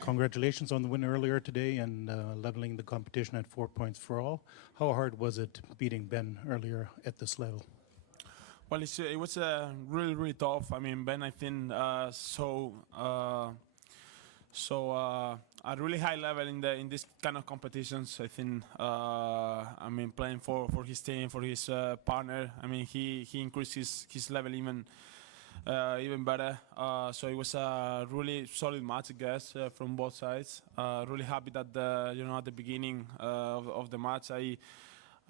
Congratulations on the win earlier today and leveling the competition at 4 points for all. How hard was it beating Ben earlier at this level? Well, it was really, really tough. I mean, Ben, I think, at really high level in this kind of competitions. I think, I mean, playing for his team, for his partner. I mean, he increased his level even better. So it was a really solid match, I guess, from both sides. Really happy that at the beginning of the match, I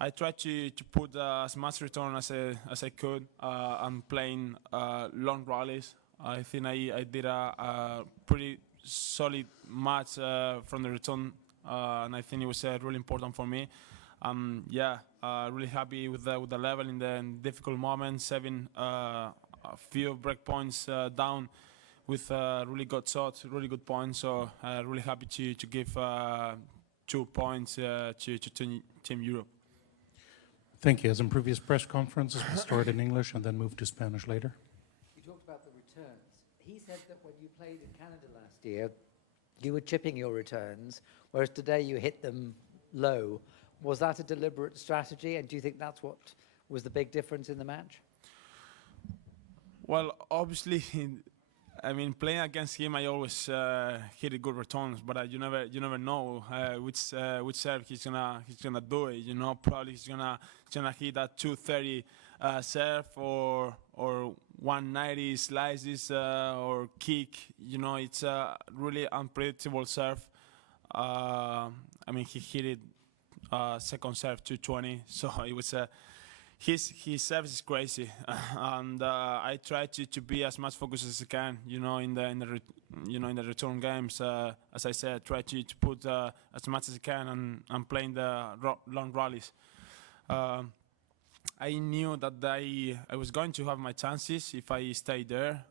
tried to put as much return as I could. I'm playing long rallies. I think I did a pretty solid match from the return, and I think it was really important for me. Really happy with the level in the difficult moments, having a few break points down with really good shots, really good points. So really happy to give 2 points to Team Europe. Thank you. As in previous press conferences, we'll start in English and then move to Spanish later. You talked about the returns. He said that when you played in Canada last year, you were chipping your returns, whereas today you hit them low. Was that a deliberate strategy, and do you think that's what was the big difference in the match? Well, obviously, I mean, playing against him, I always hit good returns, but you never know which serve he's gonna do it. You know, probably he's gonna hit that 230 serve or 190 slices or kick. You know, it's a really unpredictable serve. I mean, he hit it second serve 220, so it was his service is crazy, and I try to be as much focused as I can. You know, in the return games, as I said, try to put as much as I can and playing the long rallies. I knew that I was going to have my chances if I stayed there.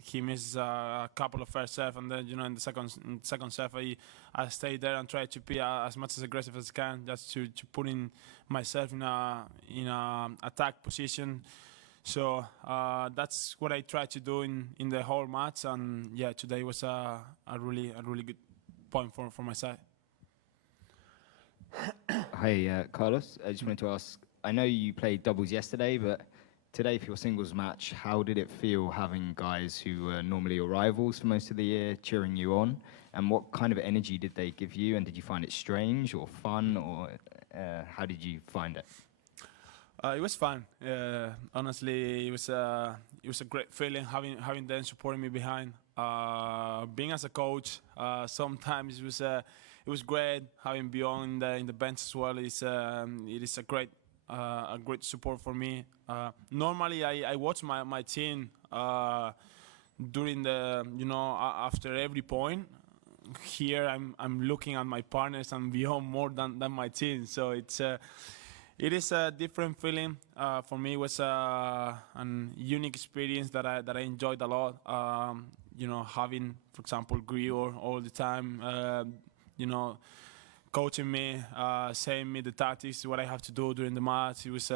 He missed a couple of first serve, and then in the second serve I stayed there and tried to be as much as aggressive as I can, just to put in myself in a attack position. So that's what I tried to do in the whole match, and yeah, today was a really good point for my side. Hi, Carlos. I just wanted to ask, I know you played doubles yesterday, but today for your singles match, how did it feel having guys who are normally your rivals for most of the year cheering you on? And what kind of energy did they give you? And did you find it strange or fun, or how did you find it? It was fun. Honestly, it was a great feeling having them supporting me behind. Being as a coach, sometimes it was great having Björn in the bench as well. It is a great support for me. Normally, I watch my team during the after every point. Here I'm looking at my partners and Björn more than my team. So it is a different feeling. For me, it was an unique experience that I enjoyed a lot. Having, for example, Grigor all the time. Coaching me, saying me the tactics, what I have to do during the match. It was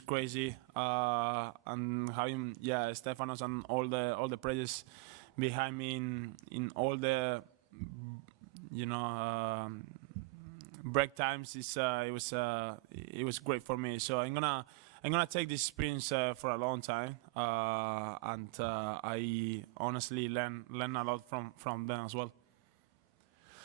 crazy, and having Stefanos and all the players behind me in all the break times. It was great for me. So I'm gonna take this experience for a long time, and I honestly learn a lot from them as well.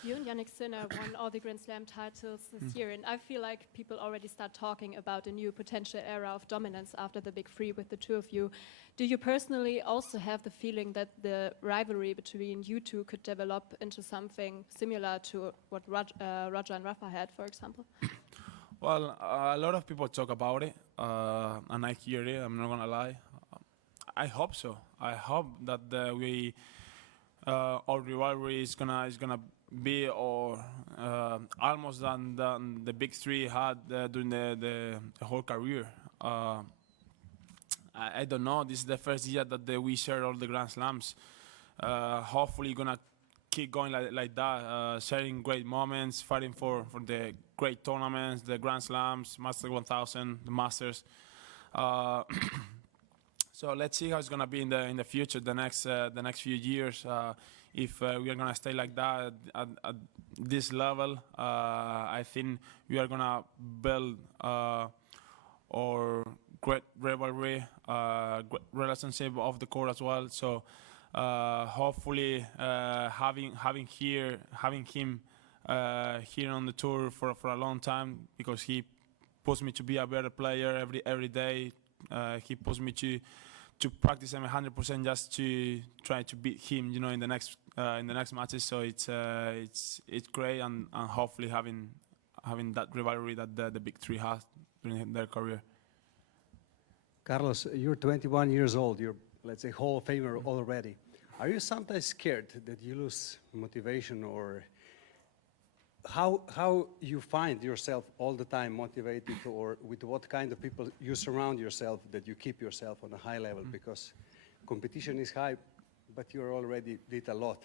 You and Jannik Sinner won all the Grand Slam titles this year, and I feel like people already start talking about a new potential era of dominance after the Big Three with the two of you. Do you personally also have the feeling that the rivalry between you two could develop into something similar to what Roger and Rafa had, for example? Well, a lot of people talk about it, and I hear it, I'm not gonna lie. I hope so. I hope that our rivalry is gonna be almost than the Big Three had during the whole career. I don't know. This is the first year that we share all the Grand Slams. Hopefully, gonna keep going like that, sharing great moments, fighting for the great tournaments, the Grand Slams, Master 1000, the Masters. So let's see how it's gonna be in the future, the next few years. If we are gonna stay like that at this level, I think we are gonna build our great rivalry, great relationship off the court as well. So hopefully having him here on the tour for a long time, because he pushed me to be a better player every day. He pushed me to practice him 100% just to try to beat him, you know, in the next matches. So it's great, and hopefully having that rivalry that the big three have during their career. Carlos, you're 21 years old. You're, let's say, Hall of Famer already. Are you sometimes scared that you lose motivation, or how you find yourself all the time motivated, or with what kind of people you surround yourself that you keep yourself on a high level? Because competition is high, but you already did a lot.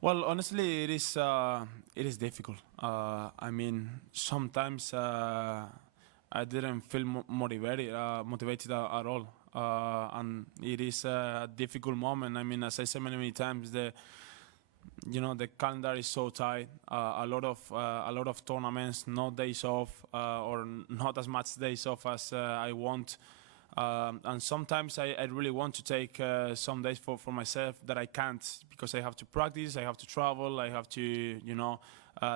Well, honestly, it is difficult. I mean, sometimes I didn't feel motivated at all, and it is a difficult moment. I mean, as I said many times, the calendar is so tight. A lot of tournaments, no days off, or not as much days off as I want. And sometimes I really want to take some days for myself that I can't, because I have to practice, I have to travel, I have to,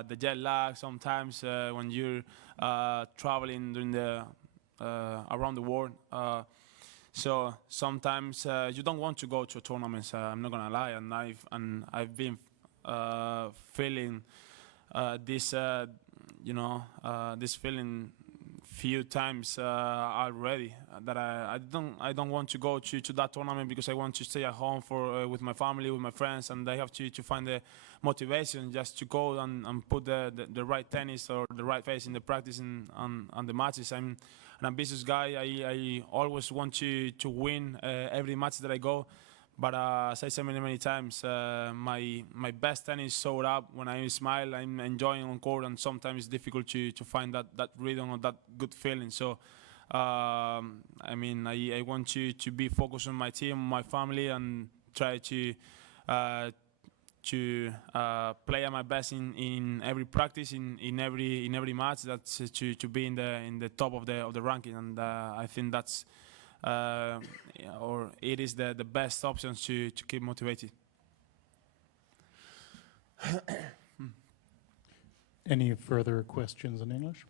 the jet lag sometimes when you're traveling during around the world. So sometimes you don't want to go to tournaments. I'm not gonna lie, and I've been feeling this feeling few times already, that I don't want to go to that tournament, because I want to stay at home with my family, with my friends, and I have to find the motivation just to go and put the right tennis or the right face in the practice and on the matches. I'm an ambitious guy. I always want to win every match that I go. But as I said many times, my best tennis showed up when I smile. I'm enjoying on court, and sometimes it's difficult to find that rhythm or that good feeling. So, I mean, I want to be focused on my team, my family, and try to play at my best in every practice, in every match. That's to be in the top of the ranking, and I think that's. Or it is the best option to keep motivated. Any further questions in English?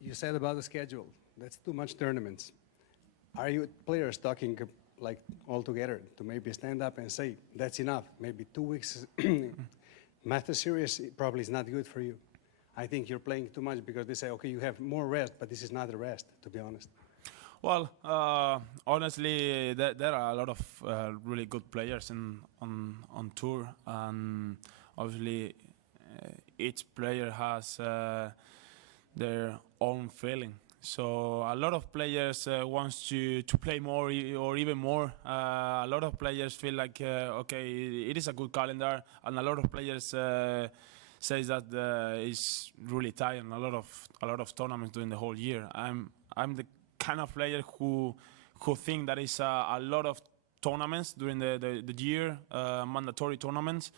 You said about the schedule, that's too much tournaments. Are you players talking like all together to maybe stand up and say, that's enough, maybe 2 weeks Master Series probably is not good for you? I think you're playing too much, because they say, okay, you have more rest, but this is not a rest, to be honest. Well, honestly, there are a lot of really good players on tour, and obviously each player has their own feeling. So a lot of players wants to play more or even more. A lot of players feel like, okay, it is a good calendar, and a lot of players says that it's really tight, and a lot of tournaments during the whole year. I'm the kind of player who think that is a lot of tournaments during the year, mandatory tournaments,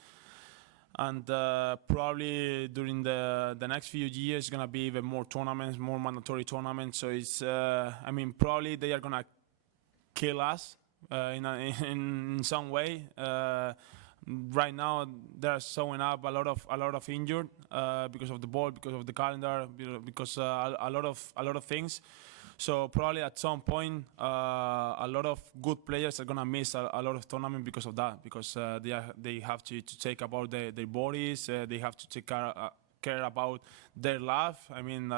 and probably during the next few years gonna be even more tournaments, more mandatory tournaments. So it's I mean, probably they are gonna kill us in some way. Right now, they're showing up a lot of injured because of the ball, because of the calendar, because a lot of things. So probably at some point, a lot of good players are gonna miss a lot of tournament because of that, because they have to take about their bodies, they have to take care about their life. I mean,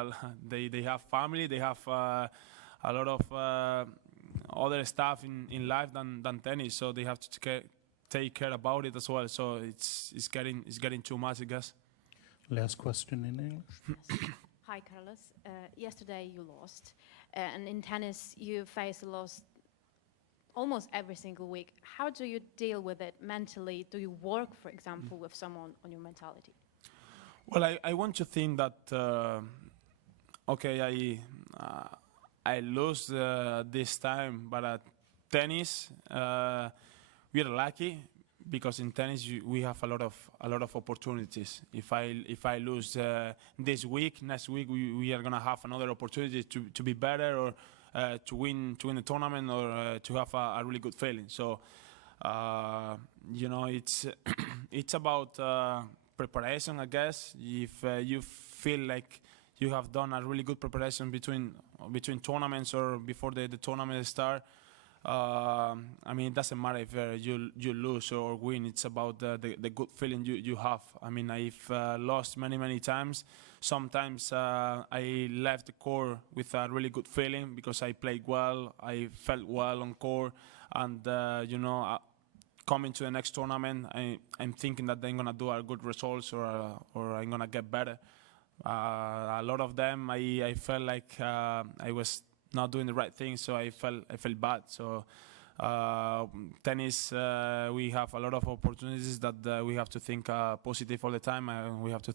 they have family, they have a lot of other stuff in life than tennis, so they have to take care about it as well. So it's getting too much, I guess. Last question in English. Hi, Carlos. Yesterday you lost, and in tennis you face a loss almost every single week. How do you deal with it mentally? Do you work, for example, with someone on your mentality? Well, I want to think that okay, I lose this time, but at tennis, we are lucky because in tennis we have a lot of opportunities. If I lose this week, next week we are gonna have another opportunity to be better or to win the tournament or to have a really good feeling. So you know, it's it's about preparation, I guess. If you feel like you have done a really good preparation between tournaments or before the tournament start, I mean, it doesn't matter if you lose or win. It's about the good feeling you have. I mean, I've lost many times. Sometimes I left the court with a really good feeling because I played well, I felt well on court, and you know, coming to the next tournament, I'm thinking that I'm gonna do a good results or I'm gonna get better. A lot of them, I felt like I was not doing the right thing, so I felt bad. So tennis, we have a lot of opportunities that we have to think positive all the time, and we have to